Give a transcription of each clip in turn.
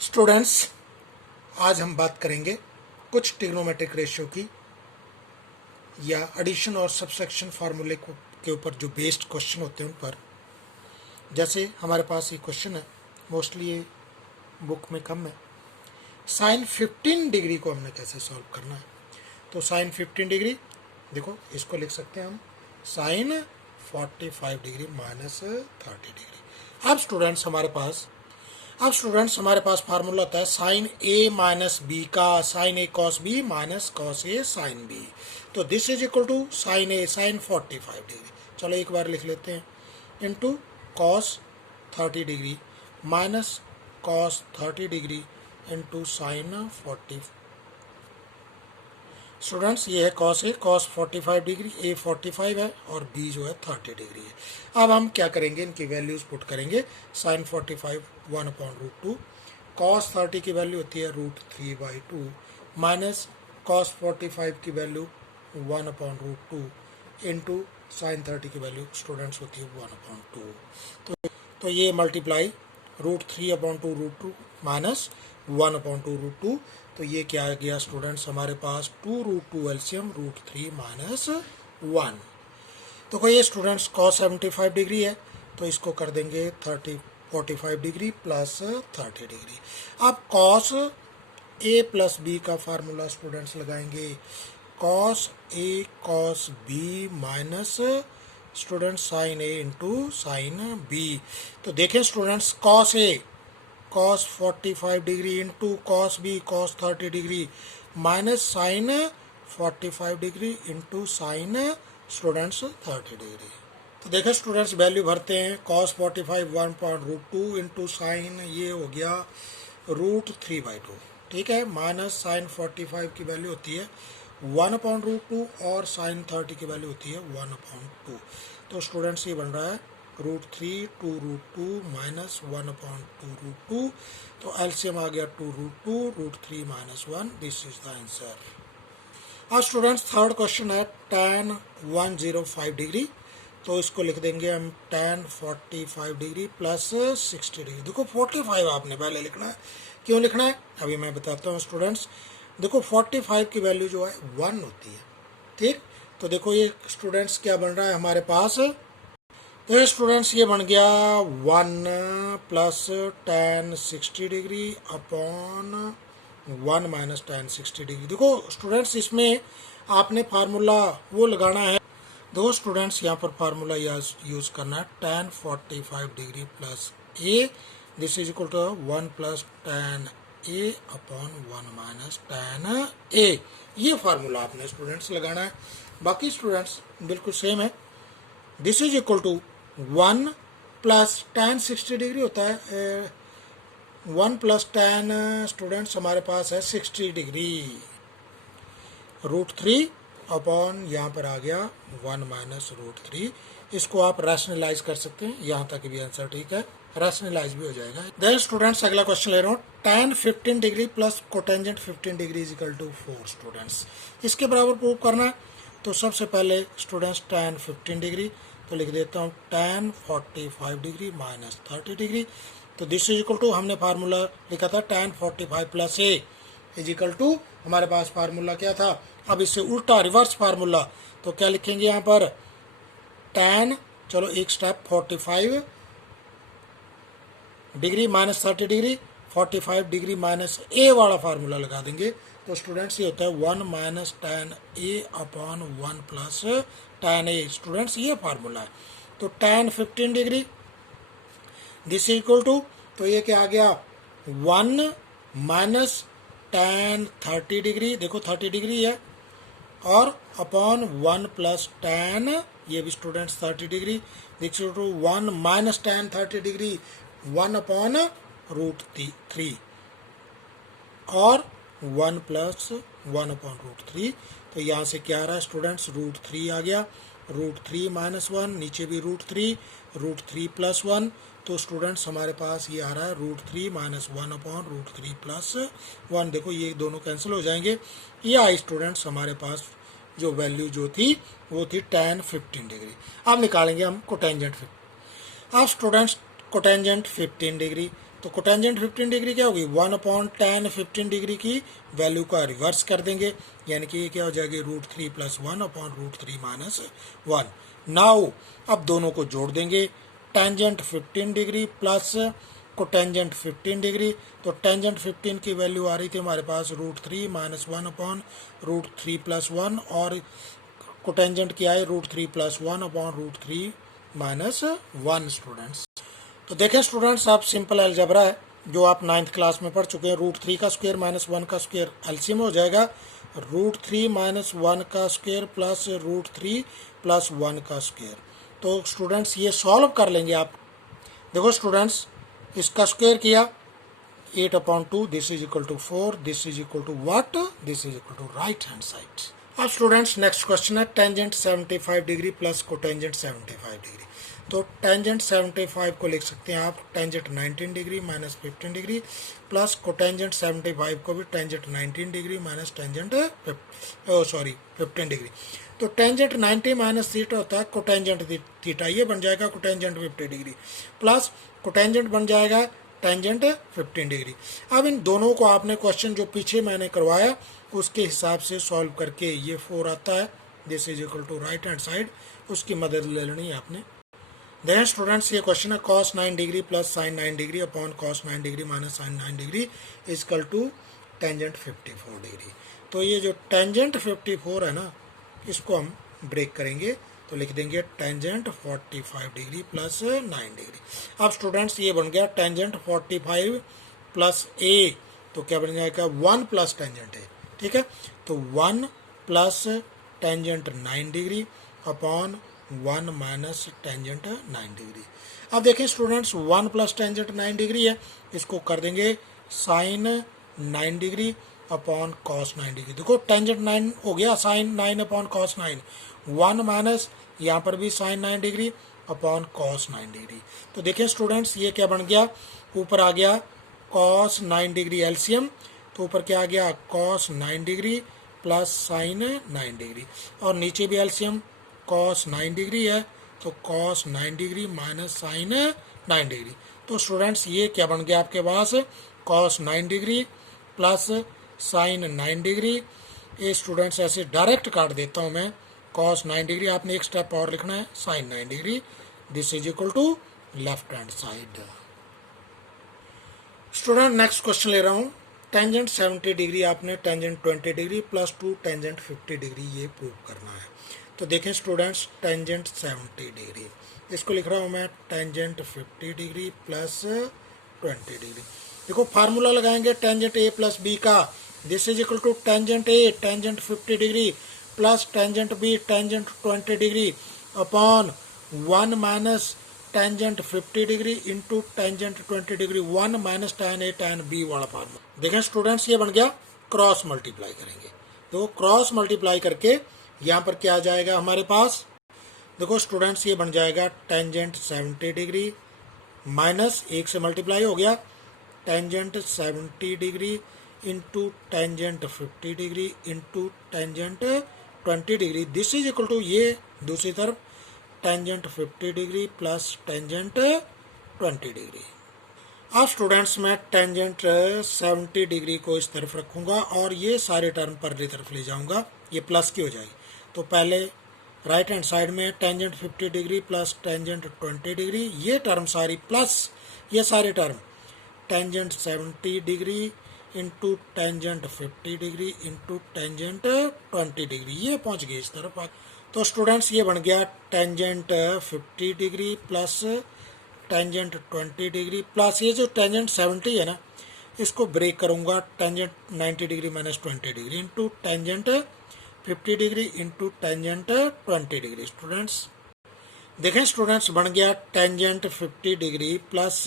Students, आज हम बात करेंगे कुछ ट्रिग्नोमेट्रिक रेशियो की या एडिशन और सब्सट्रैक्शन फार्मूले के ऊपर जो बेस्ड क्वेश्चन होते हैं उन पर। जैसे हमारे पास ये क्वेश्चन है, मोस्टली ये बुक में कम है। साइन 15 डिग्री को हमने कैसे सॉल्व करना है। तो साइन 15 डिग्री, देखो इसको लिख सकते हैं हम साइन 45 डिग्री माइनस 30 डिग्री। अब स्टूडेंट्स हमारे पास फार्मूला होता है साइन ए माइनस बी का, sine A cos B minus cos A sine B. तो this is equal to sine A sine 45 degree, चलो एक बार लिख लेते हैं, into cos 30 degree minus cos 30 degree into sine 40। Students ये है cos A, cos 45 degree, A 45 है और बी जो है 30 डिग्री है। अब हम क्या करेंगे, इनकी वैल्यूज पुट करेंगे। साइन 45 1/√2, कॉस 30 की वैल्यू होती है √3/2 माइनस कॉस 45 की वैल्यू 1/√2 इंटू साइन 30 की वैल्यू स्टूडेंट्स होती है 1/2। तो ये मल्टीप्लाई √3/2 माइनस 1/2 तो ये क्या आ गया स्टूडेंट्स हमारे पास 2√2 एलसीएम √3 माइनस 1। तो कोई ये स्टूडेंट्स कॉस 75 डिग्री है तो इसको कर देंगे 45 डिग्री प्लस 30 डिग्री। अब कॉस ए प्लस बी का फार्मूला स्टूडेंट्स लगाएंगे, cos A cos B minus student sine A into sine B. तो देखें students, cos A cos 45 degree into cos B cos 30 degree minus sine 45 degree into sine students 30 degree. तो देखें students value भरते हैं, cos 45 1/√2 into sine ये हो गया √3/2, ठीक है, माइनस साइन 45 की वैल्यू होती है 1/√2 और साइन 30 की वैल्यू होती है 1/2। तो स्टूडेंट्स ये बन रहा है √3 2√2 माइनस 1/2√2। तो एलसीएम आ गया 2√2 √3 minus 1। This is the answer. अब स्टूडेंट्स थर्ड क्वेश्चन है tan 105 डिग्री, तो इसको लिख देंगे हम tan 45 डिग्री प्लस 60 डिग्री। देखो 45 आपने पहले लिखना है, क्यों लिखना है अभी मैं बताता हूँ स्टूडेंट्स। देखो 45 की वैल्यू जो है 1 होती है, ठीक। तो देखो ये स्टूडेंट्स क्या बन रहा है हमारे पास, तो स्टूडेंट्स ये बन गया 1 plus tan 60 degree upon 1 minus tan 60 degree. देखो स्टूडेंट्स इसमें आपने फार्मूला वो लगाना है, दो स्टूडेंट्स यहाँ पर फार्मूला यूज करना है tan 45 degree plus A, this is equal to 1 plus tan A upon 1 minus tan A. ये फार्मूला आपने स्टूडेंट्स लगाना है। बाकी स्टूडेंट्स बिल्कुल सेम है, this is equal to 1 plus tan 60 degree होता है 1 प्लस tan स्टूडेंट्स हमारे पास है 60 डिग्री √3 अपॉन यहाँ पर आ गया 1 माइनस √3। इसको आप रैशनलाइज कर सकते हैं, यहाँ तक भी आंसर ठीक है, रैशनलाइज भी हो जाएगा। देन स्टूडेंट्स अगला क्वेश्चन ले रहा हूँ, tan 15 degree plus cotangent 15 degree is equal to 4 students. इसके बराबर प्रूव करना है। तो सबसे पहले स्टूडेंट्स tan 15 डिग्री, तो लिख देता हूँ tan 45 डिग्री माइनस 30 डिग्री। तो दिस इज इक्वल टू हमने फार्मूला लिखा था tan 45 plus A is equal to, हमारे पास फार्मूला क्या था, अब इससे उल्टा रिवर्स फार्मूला। तो क्या लिखेंगे यहाँ पर tan, चलो एक step 45 degree minus 30 degree, 45 degree minus A वाला फार्मूला लगा देंगे। तो स्टूडेंट्स ये होता है 1 minus tan A upon 1 plus tan A. Students ये फार्मूला है। तो tan 15 degree this equal to, तो ये क्या आ गया 1 माइनस tan 30 डिग्री, देखो 30 डिग्री है, और अपॉन 1 प्लस tan, ये भी students 30 degree, this equal to 1 minus tan 30 degree 1 upon √3 और 1 प्लस 1 अपॉन √3। तो यहाँ से क्या आ रहा है स्टूडेंट्स, √3 आ गया, √3 माइनस 1, नीचे भी √3 प्लस 1। तो स्टूडेंट्स हमारे पास ये आ रहा है √3 माइनस 1 अपॉन √3 प्लस 1। देखो ये दोनों कैंसिल हो जाएंगे। ये आई स्टूडेंट्स हमारे पास जो वैल्यू जो थी वो थी tan 15 डिग्री। अब निकालेंगे हम कोटेंजेंट। अब स्टूडेंट्स कोटेंजेंट 15 डिग्री, तो कोटेंजेंट 15 डिग्री क्या होगी, 1/tan 15 डिग्री की वैल्यू का रिवर्स कर देंगे, यानी कि ये क्या हो जाएगी √3 + 1/√3 - 1। नाउ अब दोनों को जोड़ देंगे, tangent 15 degree plus cotangent 15 degree. तो टेंजेंट 15 की वैल्यू आ रही थी हमारे पास √3 - 1/√3 + 1 और कोटेंजेंट क्या है √3 + 1/√3 - 1 स्टूडेंट्स। तो देखें स्टूडेंट्स, आप सिंपल अलजेब्रा है जो आप 9th क्लास में पढ़ चुके हैं। √3 का स्क्वायर - 1 का स्क्वायर एलसीएम हो जाएगा √3 - 1 का स्क्वायर प्लस √3 + 1 का स्क्वायर। तो स्टूडेंट्स ये सॉल्व कर लेंगे आप। देखो स्टूडेंट्स, इसका स्क्वायर किया 8/2, this is equal to 4, this is equal to what, this is equal to right hand side. अब स्टूडेंट्स नेक्स्ट क्वेश्चन है tangent 75 degree plus cotangent 75 degree. तो टेंजेंट 75 को लिख सकते हैं आप tangent 19 degree - 15 degree plus cotangent 75 को भी tangent 19 degree minus tangent 15 degree. तो टेंजेंट 90 माइनस थीटा होता है कोटेंजेंट थीटा, ये बन जाएगा कोटेंजेंट 50 डिग्री प्लस कोटेंजेंट बन जाएगा टेंजेंट 15 डिग्री। अब इन दोनों को आपने क्वेश्चन जो पीछे मैंने करवाया उसके हिसाब से सॉल्व करके ये 4 आता है, this is equal to right hand side, उसकी मदद ले लेनी है आपने। देन स्टूडेंट्स ये क्वेश्चन है cos 9 degree plus sin 9 degree upon cos 9 degree minus sin 9 degree equal to tangent 54 degree. तो ये जो टेंजेंट 54 है ना, इसको हम ब्रेक करेंगे तो लिख देंगे टेंजेंट 45 डिग्री प्लस 9 डिग्री। अब स्टूडेंट्स ये बन गया टेंजेंट 45 प्लस a, तो क्या बन जाएगा 1 प्लस टेंजेंट a, ठीक है। तो 1 plus tangent 9 degree upon 1 minus tangent 9 degree. अब देखें स्टूडेंट्स 1 प्लस टेंजेंट 9 डिग्री है, इसको कर देंगे sine 9 degree upon cos 9 degree. देखो टेंजेंट 9 हो गया साइन 9 अपॉन कॉस 9, 1 माइनस यहाँ पर भी sine 9 degree upon cos 9 degree. तो देखें स्टूडेंट्स ये क्या बन गया, ऊपर आ गया कॉस 9 डिग्री एलसीएम, तो ऊपर क्या आ गया cos 9 degree plus sine 9 degree, और नीचे भी एलसीएम cos 9 डिग्री है तो cos 9 degree minus sine 9 degree. तो स्टूडेंट्स ये क्या बन गया आपके पास cos 9 degree plus sine 9 degree. ये स्टूडेंट्स ऐसे डायरेक्ट काट देता हूँ मैं, cos 9 डिग्री आपने एक स्टेप और लिखना है sine 9 degree, this is equal to left hand side. Student next question ले रहा हूँ, टेंजेंट 70 डिग्री आपने tangent 20 degree plus 2 tangent 50 degree ये प्रूव करना है। तो देखें स्टूडेंट्स टेंजेंट 70 डिग्री, इसको लिख रहा हूँ मैं टेंजेंट 50 डिग्री प्लस 20 डिग्री। देखो फार्मूला लगाएंगे टेंजेंट a प्लस b का, this is equal to tangent a tangent 50 degree plus tangent b tangent 20 degree upon 1 minus tangent 50 degree into tangent 20 degree, 1 minus tan a tan b वाला formula. देखें students ये बन गया cross multiply करेंगे, तो cross multiply करके यहाँ पर क्या आ जाएगा हमारे पास, देखो स्टूडेंट्स ये बन जाएगा टेंजेंट 70 डिग्री माइनस 1 से मल्टीप्लाई हो गया tangent 70 degree into tangent 50 degree into tangent 20 degree, this is equal to ये दूसरी तरफ tangent 50 degree plus tangent 20 degree. अब स्टूडेंट्स मैं टेंजेंट 70 डिग्री को इस तरफ रखूंगा और ये सारे टर्म परली तरफ ले जाऊंगा, ये प्लस की हो जाएगी। तो पहले राइट हैंड साइड में tangent 50 degree plus tangent 20 degree, ये टर्म सारी प्लस ये सारे term tangent 70 degree into tangent 50 degree into tangent 20 degree, ये पहुंच गई इस तरफ। तो स्टूडेंट्स ये बन गया tangent 50 degree plus tangent 20 degree plus ये जो टेंजेंट 70 है ना, इसको ब्रेक करूंगा tangent 90 degree minus 20 degree into tangent 50 degree into tangent 20 degree. Students देखें स्टूडेंट्स बन गया tangent 50 degree plus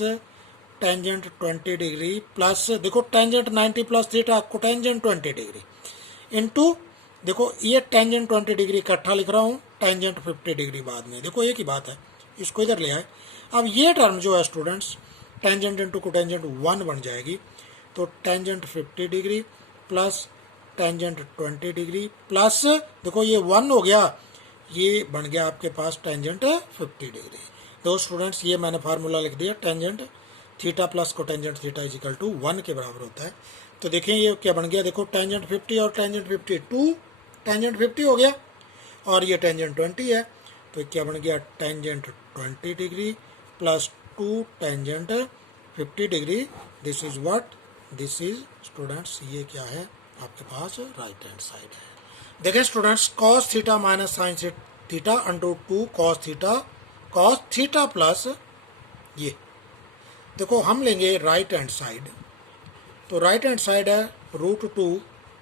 tangent 20 degree plus देखो tangent 90 plus theta cotangent 20 degree into देखो ये टेंजेंट 20 डिग्री इकट्ठा लिख रहा हूँ, टेंजेंट 50 डिग्री बाद में, देखो एक ही बात है, इसको इधर ले आए। अब ये टर्म जो है स्टूडेंट्स टेंजेंट इंटू कोटेंजेंट 1 बन जाएगी, तो tangent 50 degree plus tangent 20 degree plus देखो ये 1 हो गया, ये बन गया आपके पास टेंजेंट 50 डिग्री। तो स्टूडेंट्स ये मैंने फार्मूला लिख दिया tangent theta plus cotangent theta is equal to 1 के बराबर होता है। तो देखें ये क्या बन गया, देखो टेंजेंट 50 और टेंजेंट 52, टेंजेंट 50 हो गया और ये टेंजेंट 20 है, तो क्या बन गया tangent 20 degree plus 2 tangent 50 degree. This is what, this is students ये क्या है आपके पास राइट हैंड साइड है। देखें students cos theta minus sine theta under 2 cos theta plus ये देखो हम लेंगे राइट हैंड साइड, तो राइट हैंड साइड है √2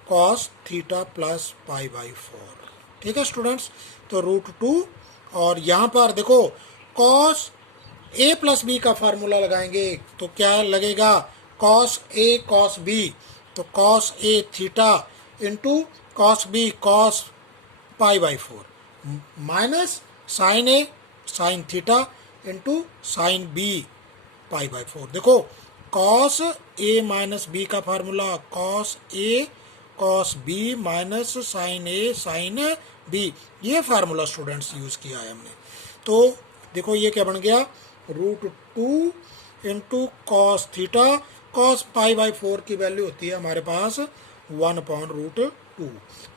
कॉस थीटा प्लस π/4। ठीक है स्टूडेंट्स, तो √2 और यहाँ पर देखो कॉस a प्लस बी का फार्मूला लगाएंगे तो क्या लगेगा कॉस a कॉस b, तो cos a theta into cos b cos π/4 minus sine a sine theta into sine b π/4। देखो कॉस a माइनस b का फार्मूला cos a cos b minus sine a sine b, ये formula students use किया है हमने। तो देखो ये क्या बन गया √2 इंटू कॉस थीटा, कॉस π/4 की वैल्यू होती है हमारे पास 1/√2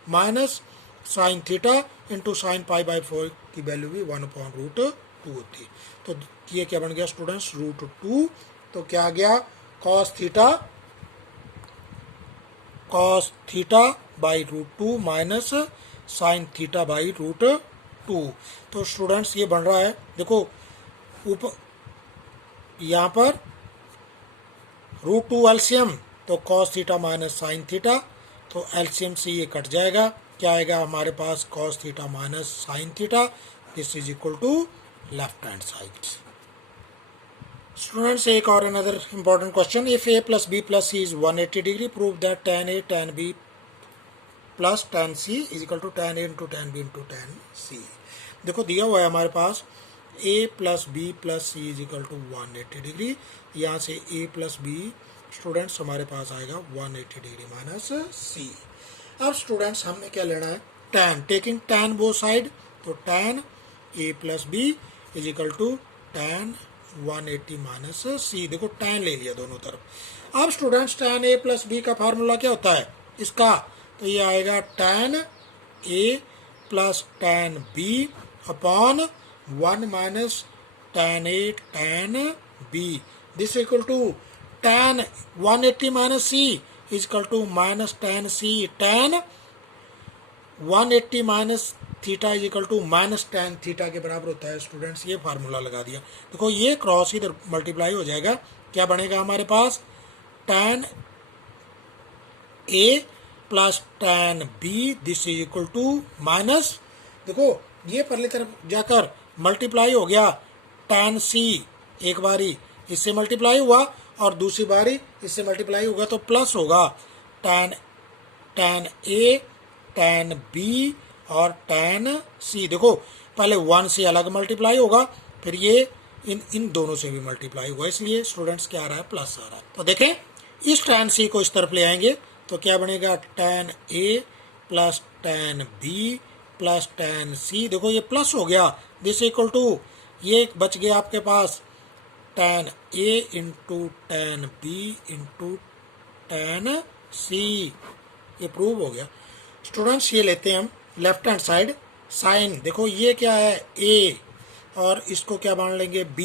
minus sine theta into sine π/4 की वैल्यू भी 1/√2 होती है। तो ये क्या बन गया स्टूडेंट्स √2, तो क्या आ गया cos theta by √2 minus sine theta by √2। तो स्टूडेंट्स ये बन रहा है देखो ऊपर यहाँ पर √2 एलसीएम, तो cos theta minus sine theta, तो एलसीएम से ये कट जाएगा, क्या आएगा हमारे पास cos theta minus sine theta, this is equal to left hand side. Students एक और another important question, if a plus b plus c is 180 degree prove that tan a tan b plus tan c is equal to tan a into tan b into tan c। देखो दिया हुआ है हमारे पास a plus b plus c is equal to 180 degree, यहाँ से a plus b students हमारे पास आएगा 180 डिग्री माइनस c। अब स्टूडेंट्स हमने क्या लेना है tan, taking tan both side, तो tan a plus b is equal to tan 180 minus c। देखो tan ले लिया दोनों तरफ। अब students tan a plus b का फार्मूला क्या होता है इसका, तो ये आएगा tan a plus tan b upon 1 minus tan a tan b, this equal to tan 180 minus c is equal to minus tan c tan 180 minus theta is equal to minus tan theta के बराबर होता है students, ये formula लगा दिया। देखो ये cross इधर मल्टीप्लाई हो जाएगा, क्या बनेगा हमारे पास tan a plus tan b this is equal to minus, देखो ये पहले तरफ जाकर मल्टीप्लाई हो गया tan c, एक बारी इससे मल्टीप्लाई हुआ और दूसरी बारी इससे मल्टीप्लाई होगा तो प्लस होगा tan a tan b और tan c। देखो पहले 1 से अलग मल्टीप्लाई होगा, फिर ये इन दोनों से भी मल्टीप्लाई होगा, इसलिए स्टूडेंट्स क्या आ रहा है प्लस आ रहा है। तो देखें इस tan c को इस तरफ ले आएंगे तो क्या बनेगा tan a plus tan b plus tan c, देखो ये प्लस हो गया, दिस इक्वल टू ये बच गया आपके पास tan a into tan b into tan c, ये प्रूव हो गया। स्टूडेंट्स ये लेते हैं हम लेफ्ट हैंड साइड, साइन देखो ये क्या है a और इसको क्या बन लेंगे b,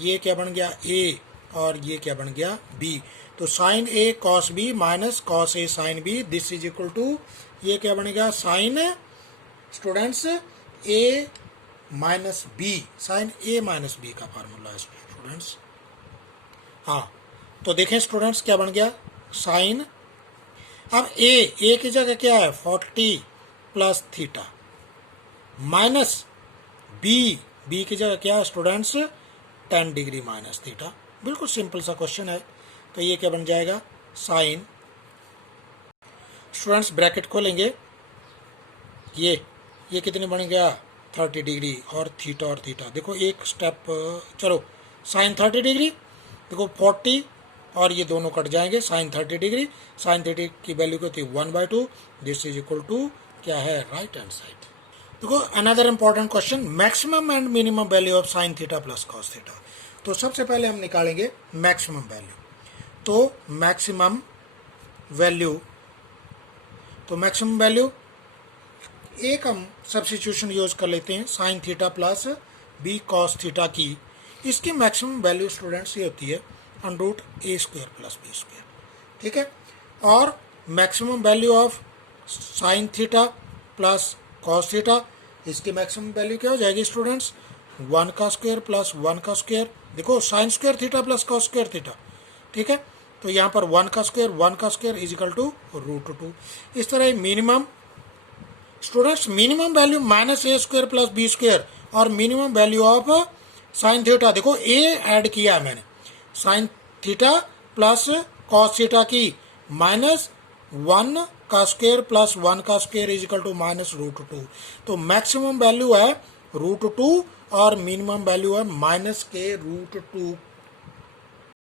ये क्या बन गया a और ये क्या बन गया b, तो sine a cos b minus cos a sine b, this is equal to ये क्या बनेगा sine students a minus b, sine a minus b का फार्मूला है स्टूडेंट्स। हाँ तो देखें स्टूडेंट्स क्या बन गया साइन, अब a की जगह क्या है 40 प्लस थीटा माइनस b की जगह क्या है स्टूडेंट्स 10 डिग्री माइनस थीटा, बिल्कुल सिंपल सा क्वेश्चन है। तो ये क्या बन जाएगा साइन, स्टूडेंट्स ब्रैकेट खोलेंगे, ये कितने बन गया 30 डिग्री और थीटा, देखो एक स्टेप चलो साइन 30 डिग्री, देखो 40 और ये दोनों कट जाएंगे, साइन 30 डिग्री, साइन 30 की वैल्यू क्या होती है 1/2, दिस इज इक्वल टू क्या है राइट हैंड साइड। देखो another important question, maximum and minimum value of sine theta plus cos theta. तो सबसे पहले हम निकालेंगे मैक्सिमम वैल्यू। तो मैक्सिमम वैल्यू एक हम सब्स्टिट्यूशन यूज कर लेते हैं, sine theta plus B cos theta की। इसकी मैक्सिमम वैल्यू स्टूडेंट्स ये होती है √a² प्लस b², ठीक है। और maximum value of sine theta plus cos theta, इसकी मैक्सिमम वैल्यू क्या हो जाएगी स्टूडेंट्स, 1 का स्क्वायर प्लस 1 का स्क्वायर। देखो sine square theta plus cos square theta, ठीक है। तो यहाँ पर 1 का स्क्वायर इज इक्वल टू √2। इस तरह minimum students minimum value -a² plus b² और minimum value of sine theta, देखो a ऐड किया है मैंने, sign theta plus cos theta की -1 का स्क्वायर प्लस 1 का स्क्वायर इज इक्वल टू -√2। तो मैक्सिमम वैल्यू है √2 और मिनिमम वैल्यू है -√2